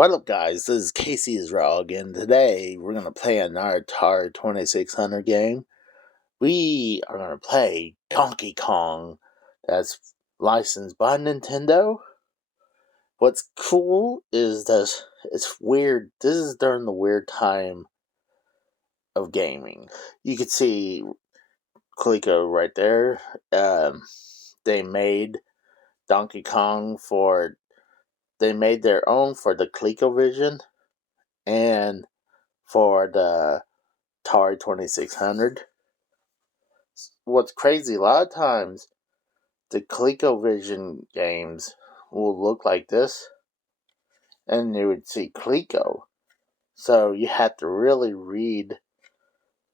What up, guys? This is Casey Israel, and today we're going to play another Atari 2600 game. We are going to play Donkey Kong, that's licensed by Nintendo. What's cool is that it's weird. This is during the weird time of gaming. You can see Coleco right there. They made Donkey Kong they made their own for the ColecoVision and for the Atari 2600. What's crazy, a lot of times the ColecoVision games will look like this, and you would see Coleco. So you have to really read.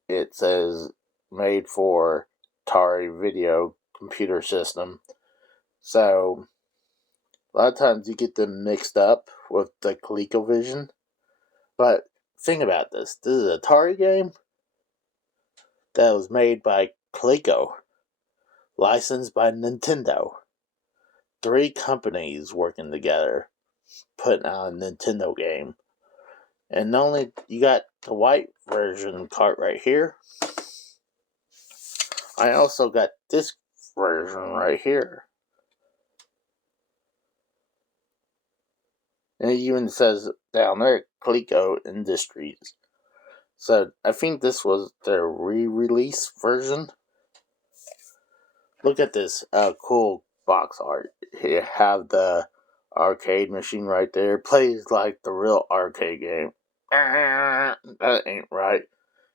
It says made for Atari Video Computer System. So a lot of times you get them mixed up with the ColecoVision. But think about this. This is an Atari game that was made by Coleco, licensed by Nintendo. 3 companies working together, putting out a Nintendo game. And not only you got the white version cart right here, I also got this version right here. And it even says down there, Coleco Industries. So I think this was their re-release version. Look at this cool box art. You have the arcade machine right there. Plays like the real arcade game. That ain't right.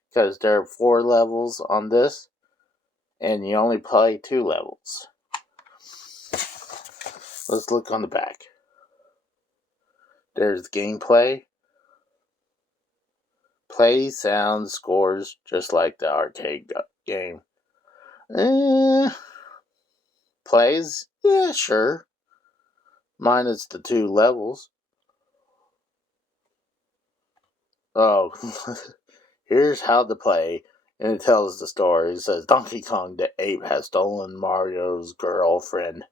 Because there are 4 levels on this, and you only play 2 levels. Let's look on the back. There's gameplay. Plays, sounds, scores, just like the arcade game. Plays? Yeah, sure. Minus the 2 levels. Oh, here's how to play. And it tells the story. It says, Donkey Kong the ape has stolen Mario's girlfriend.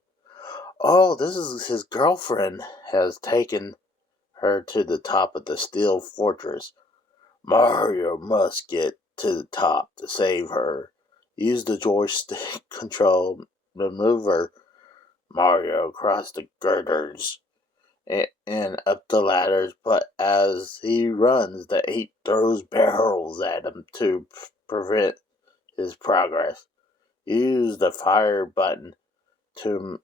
Oh, this is his girlfriend has taken her to the top of the steel fortress. Mario must get to the top to save her. Use the joystick control maneuver Mario across the girders and up the ladders, but as he runs, the ape throws barrels at him to prevent his progress. Use the fire button to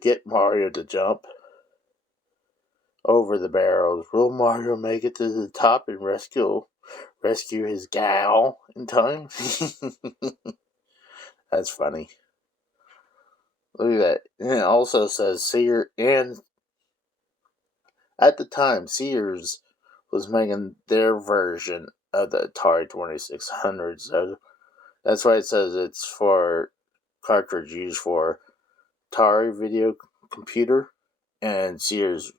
get Mario to jump over the barrels. Will Mario make it to the top and rescue his gal in time? That's funny. Look at that. And it also says Sears, and at the time, Sears was making their version of the Atari 2600. So that's why it says it's for cartridge used for Atari Video Computer and Sears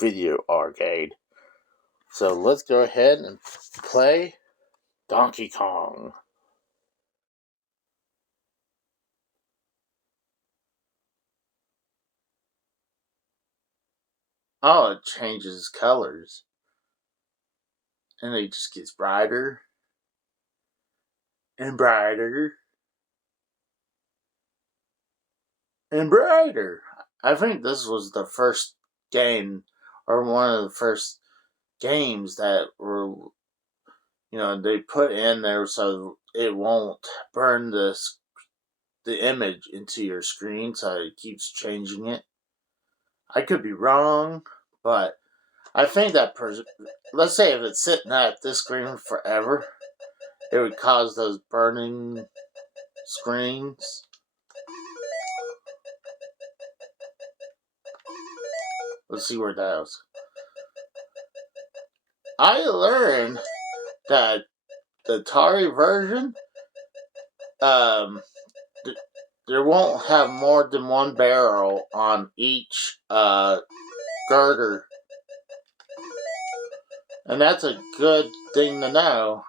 Video Arcade. So let's go ahead and play Donkey Kong. Oh, it changes colors. And it just gets brighter and brighter and brighter. I think this was the first game, or one of the first games that were, they put in there so it won't burn the image into your screen, so it keeps changing it. I could be wrong, but I think that let's say if it's sitting at this screen forever, it would cause those burning screens. Let's see where that goes. I learned that the Atari version, there won't have more than 1 barrel on each girder. And that's a good thing to know.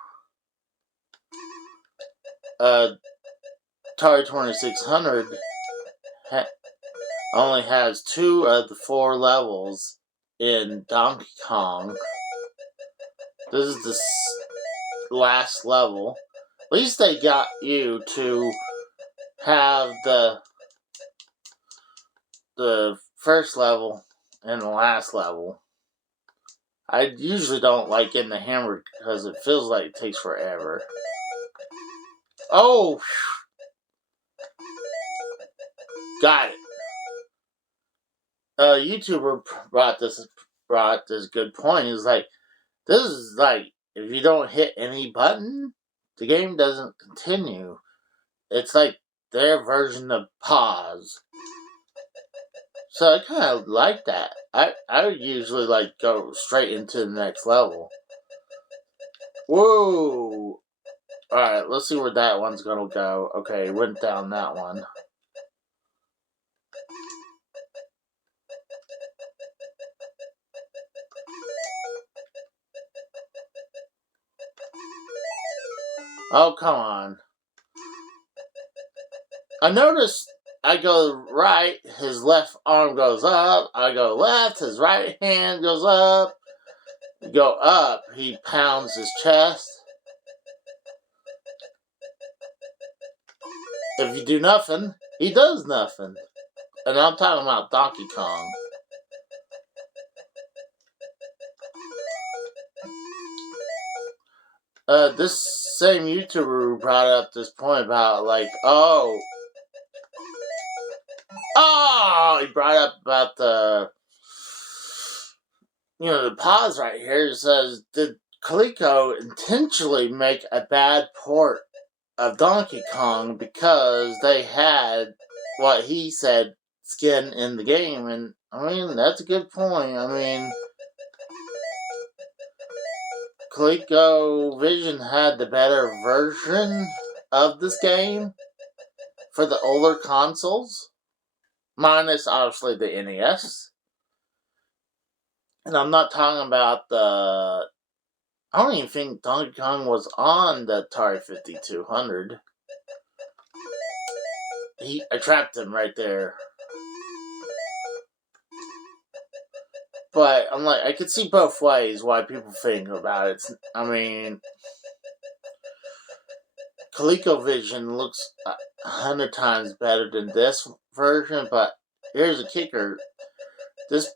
Atari 2600 only has 2 of the 4 levels in Donkey Kong. This is the last level. At least they got you to have the first level and the last level. I usually don't like getting the hammer because it feels like it takes forever. Oh! Got it. A YouTuber brought this good point. He's like, this is like, if you don't hit any button, the game doesn't continue. It's like their version of pause. So I kind of like that. I usually like go straight into the next level. Whoa! Alright, let's see where that one's gonna go. Okay, went down that one. Oh, come on. I noticed I go right, his left arm goes up. I go left, his right hand goes up. You go up, he pounds his chest. If you do nothing, he does nothing. And I'm talking about Donkey Kong. This same YouTuber brought up this point about like, he brought up about the pause right here. It says, did Coleco intentionally make a bad port of Donkey Kong because they had what he said skin in the game? And I mean, that's a good point. I mean, ColecoVision had the better version of this game for the older consoles, minus obviously the NES. And I'm not talking about I don't even think Donkey Kong was on the Atari 5200. I trapped him right there. But I'm like, I could see both ways why people think about it. I mean, ColecoVision looks 100 times better than this version, but here's a kicker. This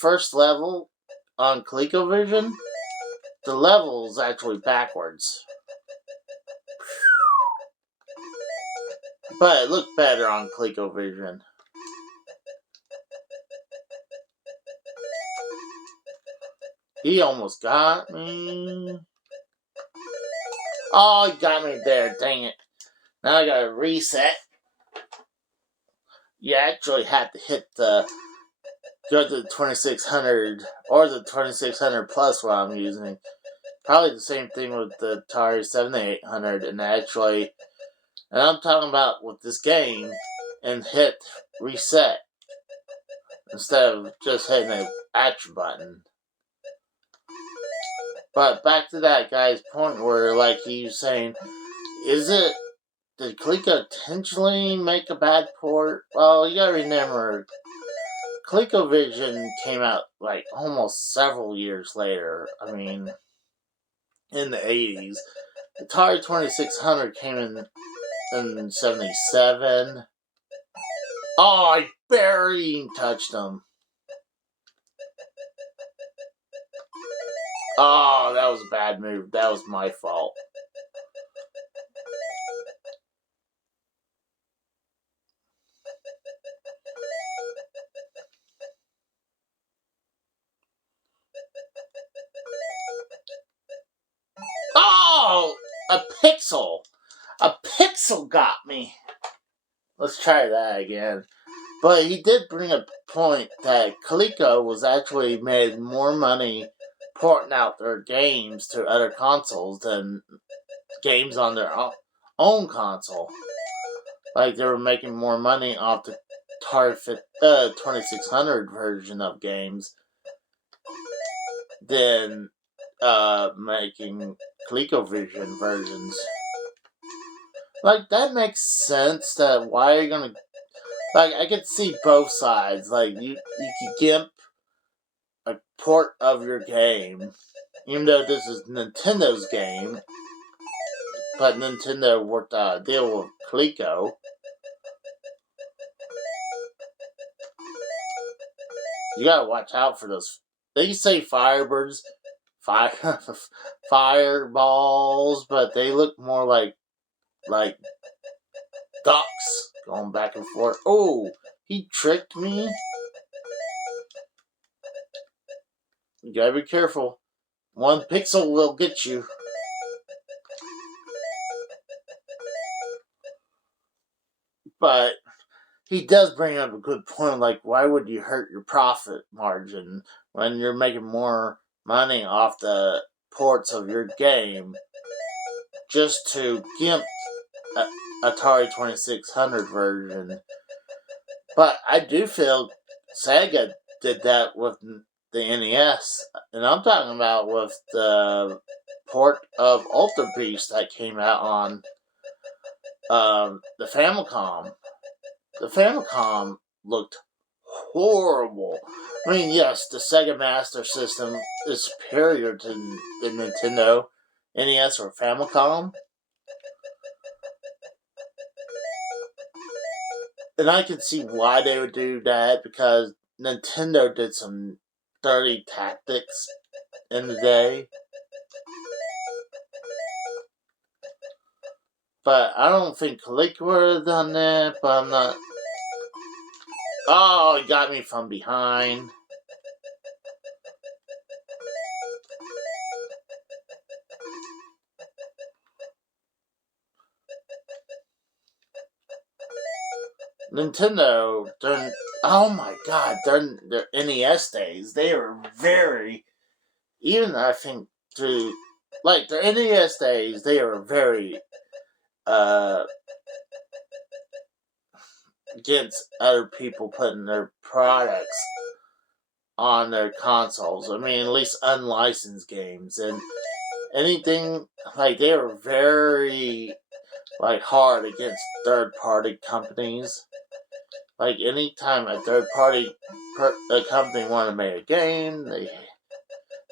first level on ColecoVision, the level is actually backwards. But it looked better on ColecoVision. He almost got me. Oh, he got me there, dang it. Now I gotta reset. You actually had to hit go to the 2600 or the 2600 plus what I'm using. Probably the same thing with the Atari 7800 and I'm talking about with this game and hit reset instead of just hitting the action button. But back to that guy's point where like he was saying, did Coleco intentionally make a bad port? Well, you gotta remember, ColecoVision came out like almost several years later. I mean, in the 80s. Atari 2600 came in 77. Oh, I barely touched him. Oh, that was a bad move. That was my fault. Oh, a pixel. A pixel got me. Let's try that again. But he did bring a point that Coleco was actually made more money porting out their games to other consoles than games on their own console. Like they were making more money off the Atari 2600 version of games than making ColecoVision versions. Like that makes sense. That why are you gonna like? I could see both sides. Like you could gimp a port of your game, even though this is Nintendo's game, but Nintendo worked out a deal with Coleco. You gotta watch out for those. They say Firebirds, fireballs, but they look more like ducks going back and forth. Oh, he tricked me. You gotta be careful. One pixel will get you. But he does bring up a good point. Like, why would you hurt your profit margin when you're making more money off the ports of your game just to gimp Atari 2600 version? But I do feel Sega did that with the NES, and I'm talking about with the port of Ultra Beast that came out on the Famicom. The Famicom looked horrible. I mean, yes, the Sega Master System is superior to the Nintendo NES or Famicom. And I can see why they would do that, because Nintendo did some dirty tactics in the day. But I don't think Coleco would have done that, but I'm not. Oh, he got me from behind. Nintendo, oh my god, during their NES days, they were very, even I think through, like their NES days, they were very, against other people putting their products on their consoles. I mean, at least unlicensed games and anything, like they were very, like, hard against third-party companies. Like, anytime a third-party company wanted to make a game, they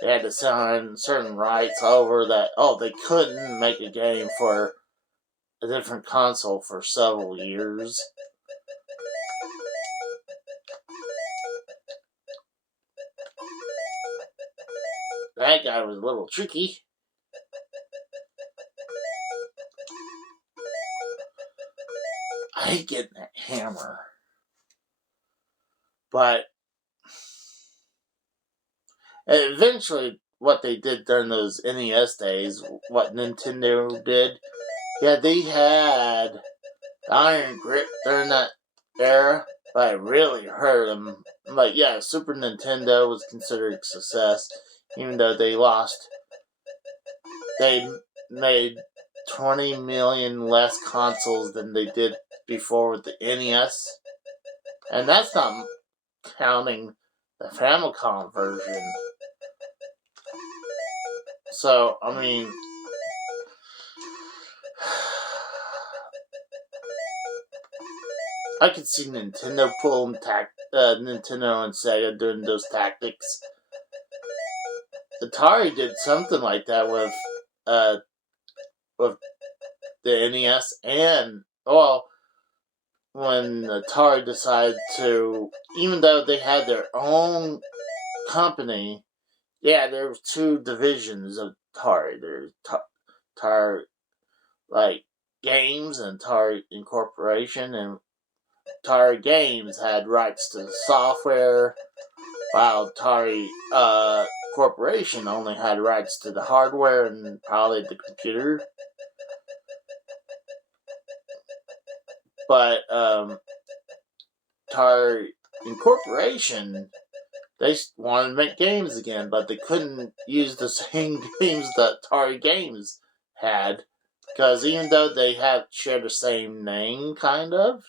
had to sign certain rights over that, they couldn't make a game for a different console for several years. That guy was a little tricky. I hate getting that hammer. But eventually, what they did during those NES days, what Nintendo did, yeah, they had iron grip during that era, but it really hurt them. Like, yeah, Super Nintendo was considered a success, even though they lost. They made 20 million less consoles than they did before with the NES. And that's not counting the Famicom version. So, I mean, I could see Nintendo pulling Nintendo and Sega doing those tactics. Atari did something like that with the NES, and when Atari decided to, even though they had their own company, yeah, there were two divisions of Atari. There's Atari, like, Games and Atari Incorporation, and Atari Games had rights to the software, while Atari Corporation only had rights to the hardware and probably the computer. But Atari Incorporation, they wanted to make games again, but they couldn't use the same games that Atari Games had, because even though they share the same name, kind of,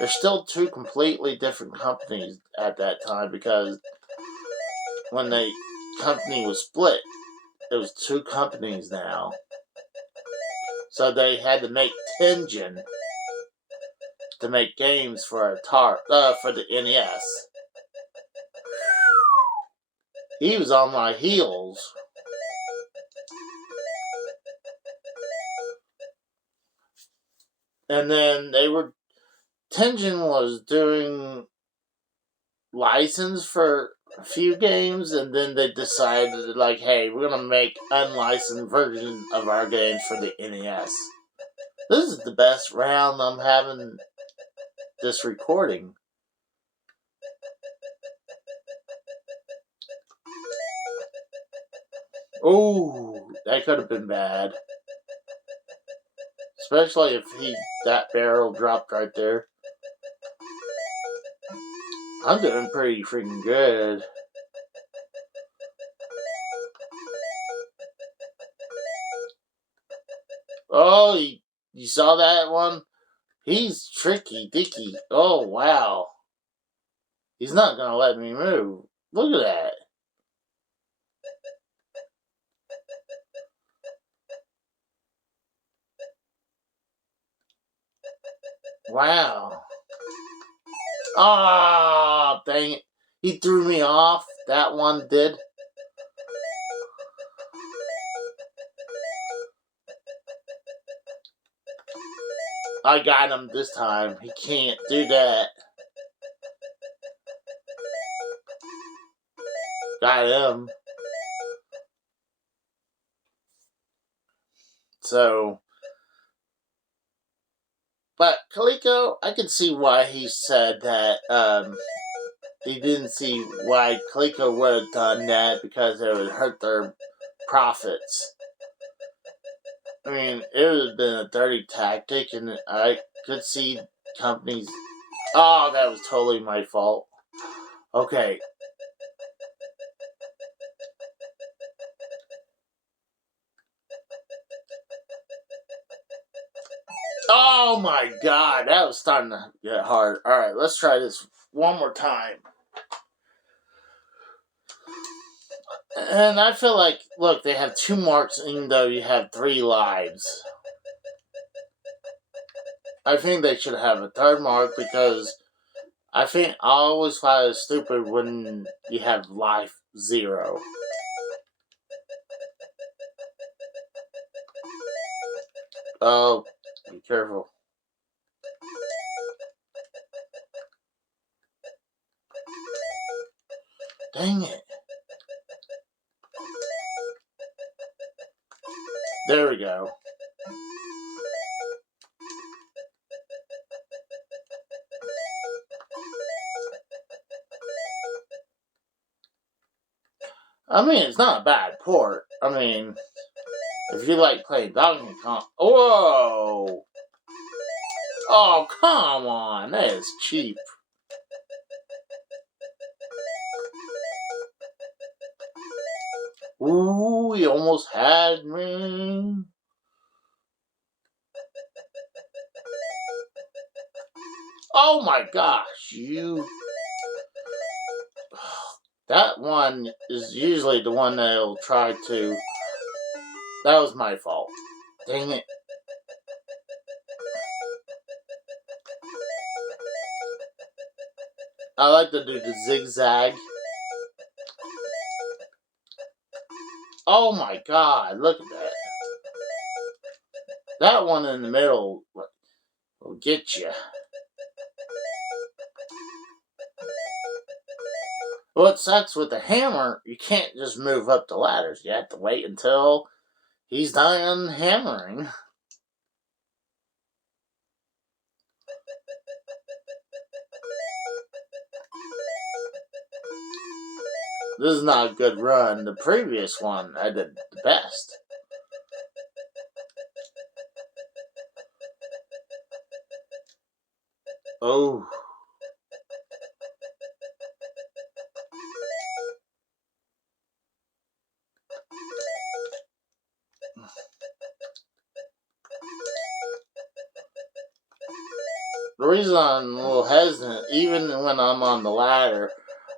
they're still two completely different companies at that time, because when the company was split, it was two companies now. So they had to make Tengen to make games for Atari, for the NES. He was on my heels. And then Tengen was doing license for a few games, and then they decided, like, hey, we're gonna make unlicensed versions of our games for the NES. This is the best round I'm having this recording. Oh, that could have been bad. Especially if that barrel dropped right there. I'm doing pretty freaking good. Oh, you saw that one? He's tricky dicky. Oh, wow. He's not gonna let me move. Look at that. Wow. Ah, dang it. He threw me off. That one did. I got him this time. He can't do that. Got him. So, but Kaliko, I can see why he said that. He didn't see why Kaliko would have done that, because it would hurt their profits. I mean, it would have been a dirty tactic, and I could see companies. Oh, that was totally my fault. Okay. Oh my god, that was starting to get hard. Alright, let's try this one more time. And I feel like, look, they have 2 marks even though you have 3 lives. I think they should have a 3rd mark, because I always find it stupid when you have life 0. Oh, be careful. Dang it. There we go. I mean, it's not a bad port. I mean, if you like playing Donkey Kong. Whoa! Oh, come on. That is cheap. Ooh, he almost had me. Oh my gosh, you. That one is usually the one that'll try to. That was my fault. Dang it. I like to do the zigzag. Oh my god, look at that. That one in the middle will get you. What sucks with the hammer, you can't just move up the ladders. You have to wait until he's done hammering. This is not a good run. The previous one, I did the best. Oh. The reason I'm a little hesitant, even when I'm on the ladder,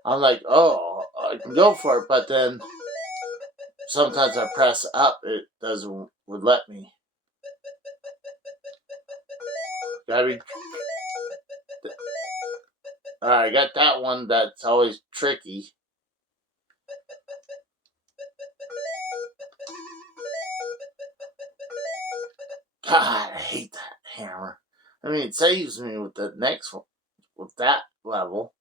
I'm like, oh, I can go for it, but then sometimes I press up, it would let me. Gotta be. Alright, I got that one that's always tricky. God, I hate that hammer. I mean, it saves me with the next one, with that level.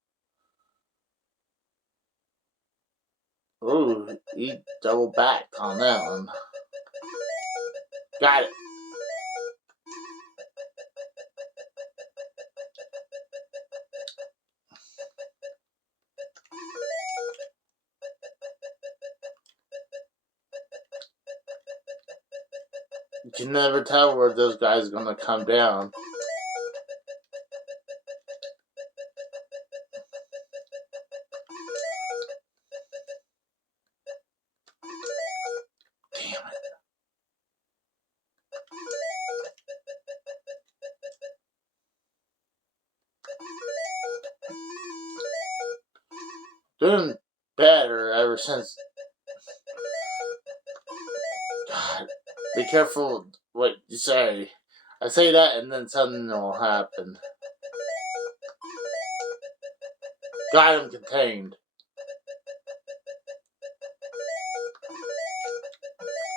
Ooh, he double backed on that one. Got it. You can never tell where those guys are gonna come down. Damn it. Doing better ever since. God, be careful what you say. I say that and then something will happen. Got him contained.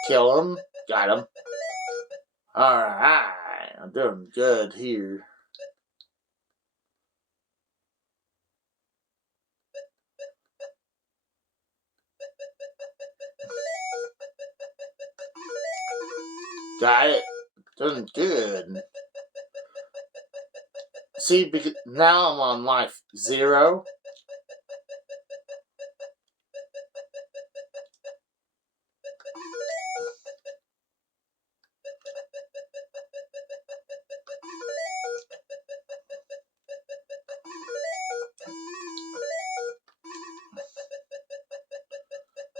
Kill him. Got him. Alright. I'm doing good here. Got it. Doing good. See, because now I'm on life 0.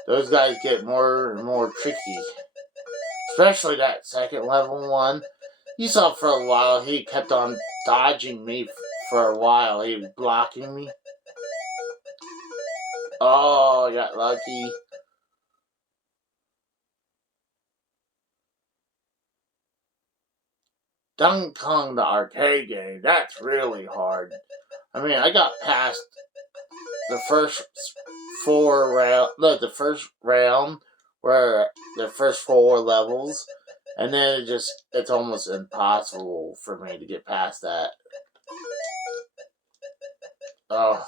Those guys get more and more tricky. Especially that second level one. You saw for a while he kept on dodging me for a while. He was blocking me. Oh, I got lucky. Donkey Kong the arcade game, that's really hard. I mean, I got past the first the first round, where the first 4 levels, and then it's almost impossible for me to get past that. Oh.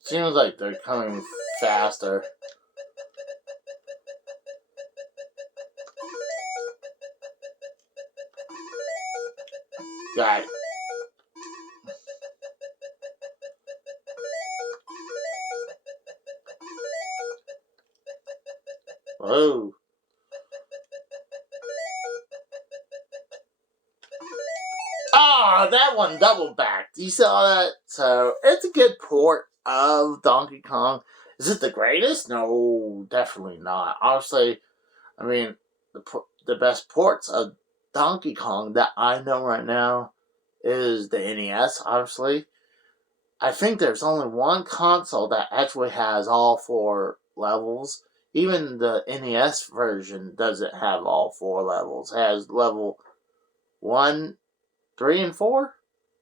Seems like they're coming faster. Got it. Whoa. Ah, that one double backed. You saw that? So, it's a good port of Donkey Kong. Is it the greatest? No, definitely not. Honestly, I mean, the best ports of Donkey Kong that I know right now is the NES, obviously. I think there's only one console that actually has all 4 levels. Even the NES version doesn't have all 4 levels. It has level 1, 3, and 4.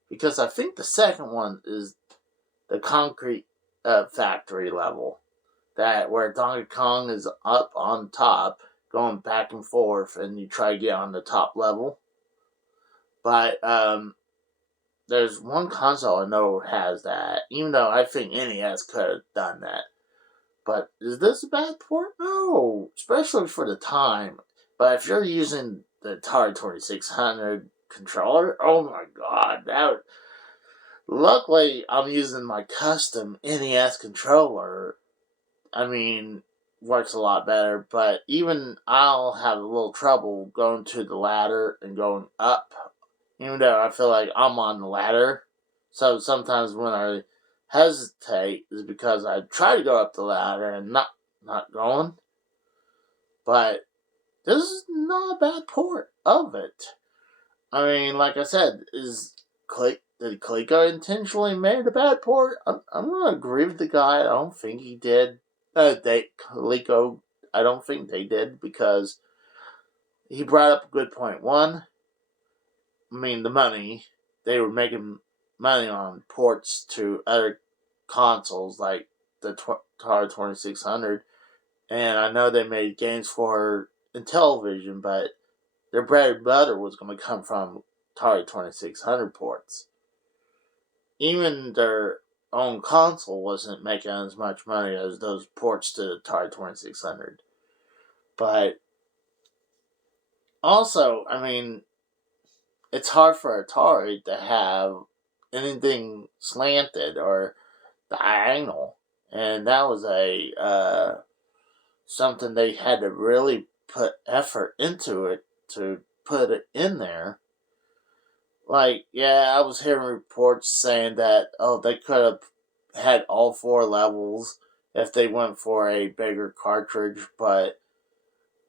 Because I think the second one is the concrete factory level. That where Donkey Kong is up on top, going back and forth, and you try to get on the top level. But there's one console I know has that, even though I think NES could have done that. But is this a bad port? No, especially for the time. But if you're using the Atari 2600 controller, oh my god, that would... Luckily, I'm using my custom NES controller. I mean, works a lot better, but even I'll have a little trouble going to the ladder and going up, even though I feel like I'm on the ladder. So sometimes when I hesitate is because I try to go up the ladder and not going. But this is not a bad port of it. I mean, like I said, did Coleco intentionally made a bad port? I'm gonna agree with the guy. I don't think he did. Coleco, I don't think they did, because he brought up a good point. One, I mean, the money. They were making money on ports to other consoles like the Atari 2600, And I know they made games for Intellivision, but their bread and butter was going to come from Atari 2600 ports. Even their own console wasn't making as much money as those ports to Atari 2600. But also, I mean, it's hard for Atari to have anything slanted or diagonal, and that was a something they had to really put effort into it to put it in there. Like, yeah, I was hearing reports saying that they could have had all 4 levels if they went for a bigger cartridge, but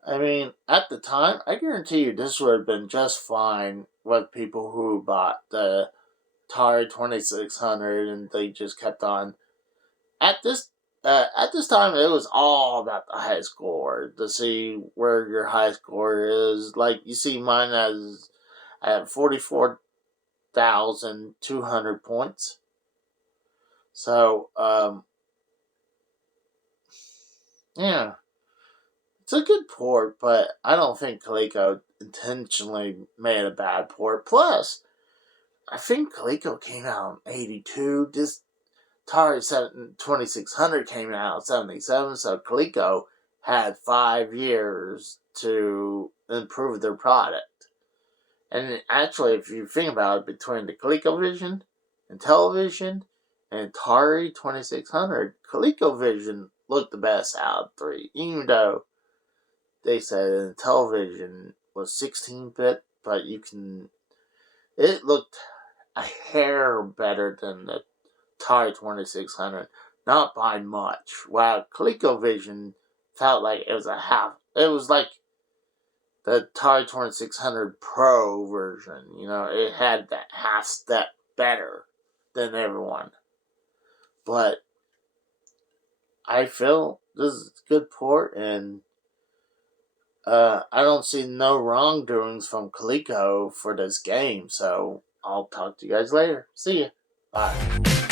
I mean, at the time, I guarantee you this would have been just fine with people who bought the Atari 2600 and they just kept on. At this at this time, it was all about the high score to see where your high score is. Like you see, mine as at 44,200 points. So yeah, it's a good port, but I don't think Coleco intentionally made a bad port. Plus, I think Coleco came out in '82. This Atari 2600 came out in '77, so Coleco had 5 years to improve their product. And actually, if you think about it, between the ColecoVision and Television and Atari 2600, ColecoVision looked the best out of 3, even though they said Television was 16-bit, but it looked a hair better than the Atari 2600, not by much. While ColecoVision felt like it was it was like the Atari 2600 Pro version. You know, it had that half step better than everyone. But I feel this is a good port, and I don't see no wrongdoings from Coleco for this game. So I'll talk to you guys later. See ya. Bye.